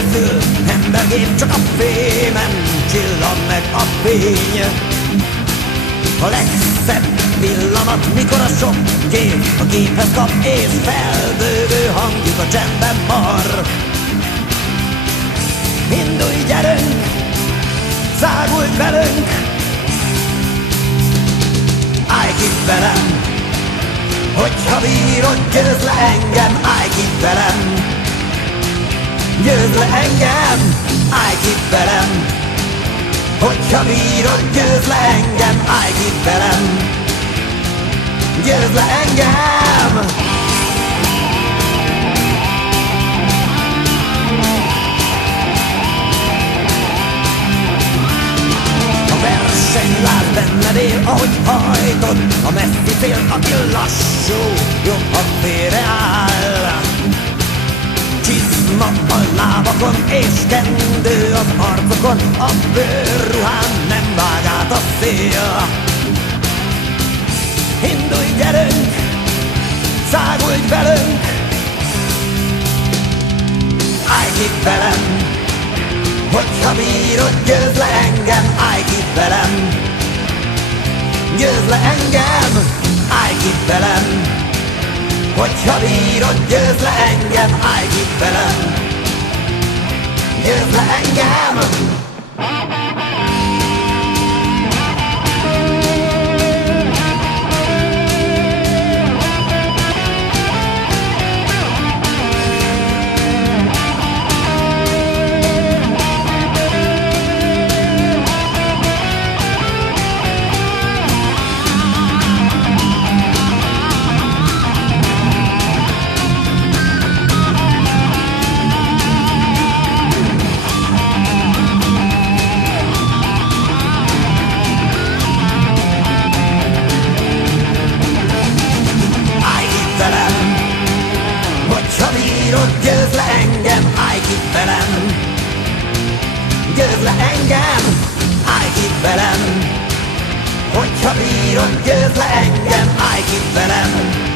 készül, embergép csak a fémen csillan meg a fény. A legszebb pillanat, mikor a sok kép a géphez kap, és felbőgő hangjuk a csendben mar. Indulj, gyerünk, szágulj velünk, állj ki velem, hogyha bírod, győzd le engem, állj ki velem. Győzd le engem, állj ki velem, hogyha bírod, győzd le engem, állj ki velem. Győzd le engem! A verseny lát benned él, ahogy hajtod a messzi fél, aki lassú, jobb, ha félreáll. Csizma a lábakon és kendő az arcokon, a bőrruhán nem vág át a szél. Indulj, gyerünk, szágulj velünk, állj ki velem, hogyha bírod, győzd le engem, állj ki velem. Győzd le engem, állj ki velem, hogyha bírod, győzd le engem, állj ki velem. Győzd le engem! Győzd le engem, állj ki velem. Győzd le engem, állj ki velem. Hogyha bírod, győzd le engem, állj ki velem.